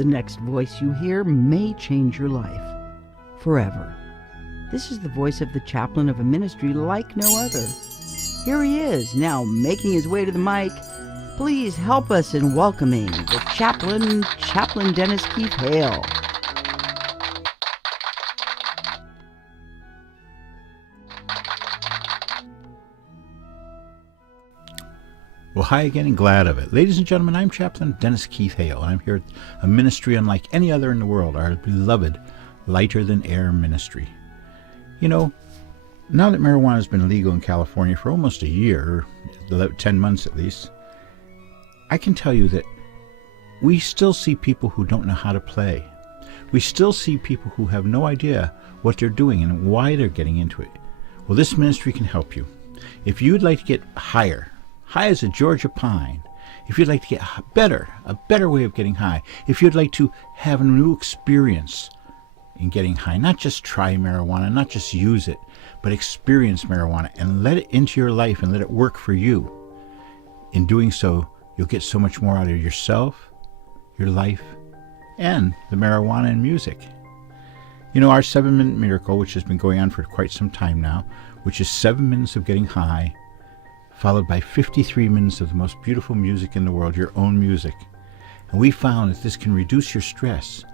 The next voice you hear may change your life forever. This is the voice of the chaplain of a ministry like no other. Here he is, now making his way to the mic. Please help us in welcoming the chaplain, Chaplain Dennis Keith Hale. Well, hi again and glad of it. Ladies and gentlemen, I'm Chaplain Dennis Keith Hale, and I'm here at a ministry unlike any other in the world, our beloved Lighter Than Air ministry. You know, now that marijuana has been legal in California for almost a year, 10 months at least, I can tell you that we still see people who don't know how to play. We still see people who have no idea what they're doing and why they're getting into it. Well, this ministry can help you. If you'd like to get high as a Georgia pine, if you'd like to get a better way of getting high, if you'd like to have a new experience in getting high, not just try marijuana, not just use it, but experience marijuana and let it into your life and let it work for you. In doing so, you'll get so much more out of yourself, your life, and the marijuana and music. You know, our 7-minute miracle, which has been going on for quite some time now, which is 7 minutes of getting high, followed by 53 minutes of the most beautiful music in the world, your own music. And we found that this can reduce your stress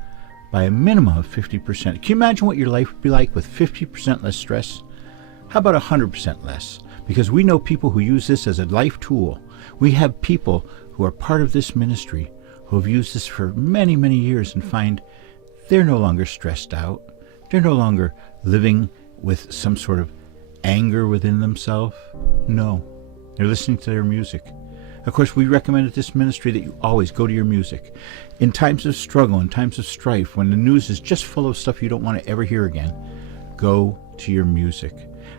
by a minimum of 50%. Can you imagine what your life would be like with 50% less stress? How about 100% less? Because we know people who use this as a life tool. We have people who are part of this ministry who have used this for many, many years and find they're no longer stressed out. They're no longer living with some sort of anger within themselves. No. They're listening to their music. Of course, we recommend at this ministry that you always go to your music. In times of struggle, in times of strife, when the news is just full of stuff you don't want to ever hear again, go to your music.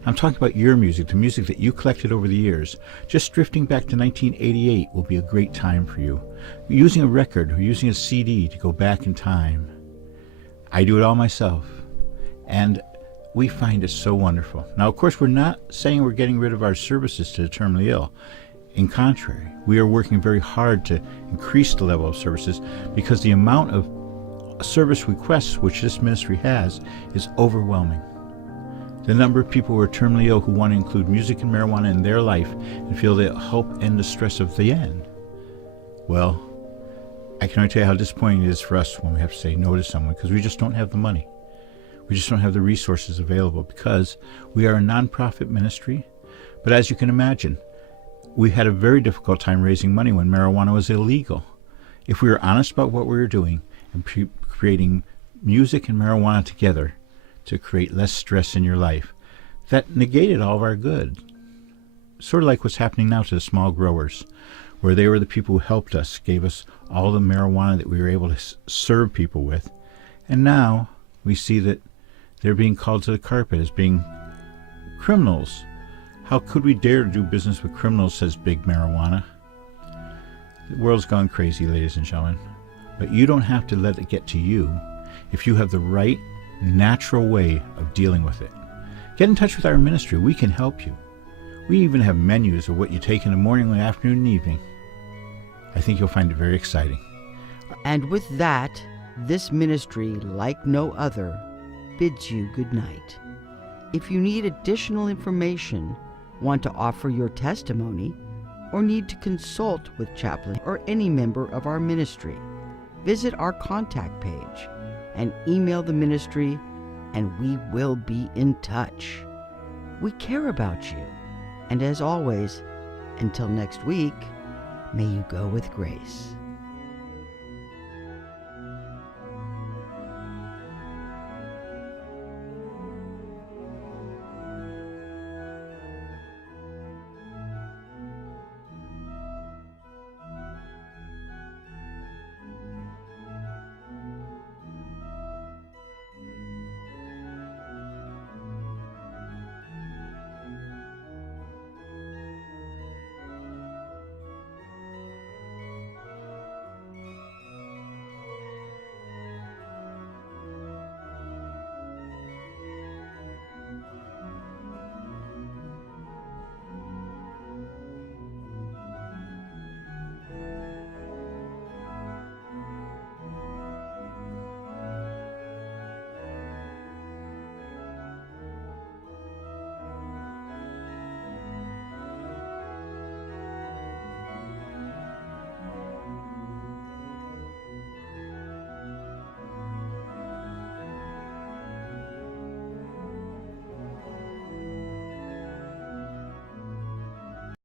I'm talking about your music, the music that you collected over the years. Just drifting back to 1988 will be a great time for you. Using a record or using a CD to go back in time. I do it all myself. And we find it so wonderful. Now, of course, we're not saying we're getting rid of our services to the terminally ill. In contrary, we are working very hard to increase the level of services because the amount of service requests which this ministry has is overwhelming. The number of people who are terminally ill who want to include music and marijuana in their life and feel they'll help end the stress of the end. Well, I can only tell you how disappointing it is for us when we have to say no to someone because we just don't have the money. We just don't have the resources available because we are a nonprofit ministry. But as you can imagine, we had a very difficult time raising money when marijuana was illegal. If we were honest about what we were doing and creating music and marijuana together to create less stress in your life, that negated all of our good. Sort of like what's happening now to the small growers, where they were the people who helped us, gave us all the marijuana that we were able to serve people with. And now we see that they're being called to the carpet as being criminals. How could we dare to do business with criminals, says Big Marijuana. The world's gone crazy, ladies and gentlemen. But you don't have to let it get to you if you have the right, natural way of dealing with it. Get in touch with our ministry. We can help you. We even have menus of what you take in the morning, the afternoon, and evening. I think you'll find it very exciting. And with that, this ministry, like no other, bids you good night. If you need additional information, want to offer your testimony, or need to consult with Chaplain or any member of our ministry, visit our contact page and email the ministry, and we will be in touch. We care about you, and as always, until next week, may you go with grace.